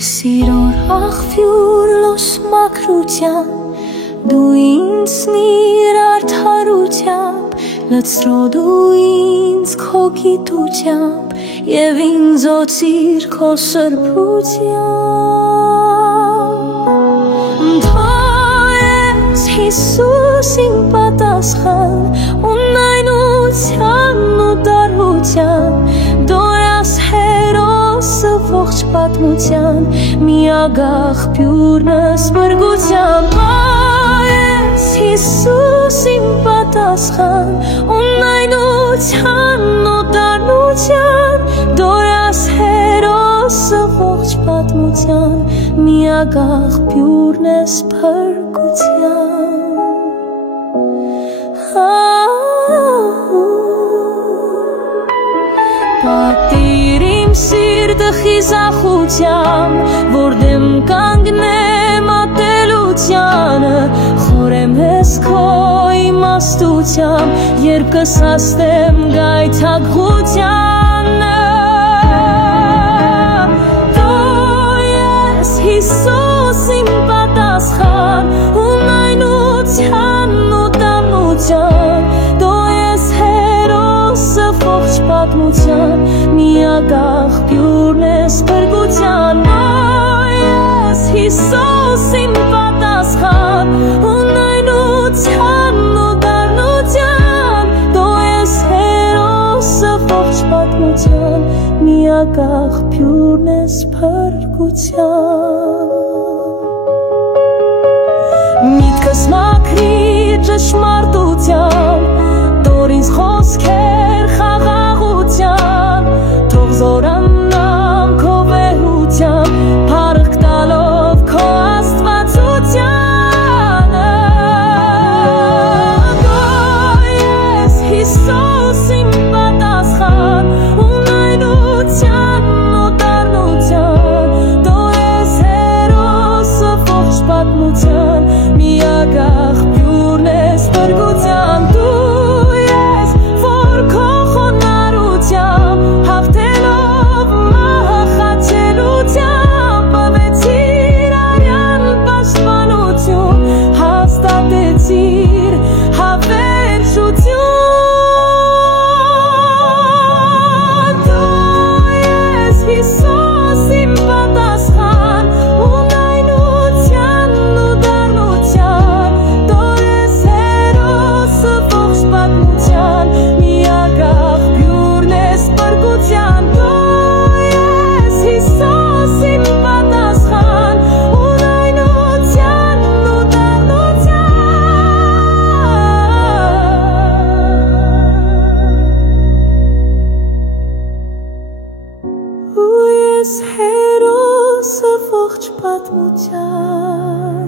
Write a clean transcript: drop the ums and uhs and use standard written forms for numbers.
Սիրոր աղբյուր լոս մաքրության Դու ինձ նիր արդարությամբ Լցրո դու ինձ քո գիտությամբ Եվ ինձ օծիր քո սրբությամբ Հիսուս իմ պատասխան Ունայնության ու դարության Դոր ես հերոսը ողջ պատմության Միակ աղբյուրնս բրգության Այս Հիսուս իմ պատասխան Ունայնության ու դարության Դոր ես հերոսը ողջ պատմության Միակ աղբյուրնս բրգության Պատիր իմ սիրտը խիզախությամբ Որ դեմ կանգնեմ ատելությանը Խորեմ ես քո իմաստությամբ Երբ կսաստեմ գայթակղությանը Դու ես Հիսուս իմ պատասխան Ունայնության ու դամության Դու ես հերոսը ողջ պատմության Միակ աղբյուրն ես բրգության Դու ես Հիսուս իմ պատասխան Ունայնության ու դառնության Դու ես հերոսը ողջ պատմության Միակ աղբյուրն ես բրգության Միտքս մաքրիր ճշմարտությամբ Տոր ինձ խոսքեր խաղաղությամբ Թող զորանամ քո վեհությամբ Փառք տալով քո աստվածությանը Դու ես Հիսուս իմ պատասխան Ունայնության ու դառնության Դու ես հերոսը ողջ պատմության Միակ աղբյուրն ես բրգության Դու ես որ քո խոնարհությամբ Հաղթելով մահացելությամբ Բավեցիր արյան պաշտպանություն Հաստատեցիր հավերժություն Դու ես Հիսուս իմ պատասխան Ունայնության ու դառնության Դու ես հերոսը ողջ պատմության Միակ աղբյուրն ես բրգության Դու ես Հիսուս իմ պատասխան Ունայնության ու դառնության Դու ես հերոսը ողջ պատմության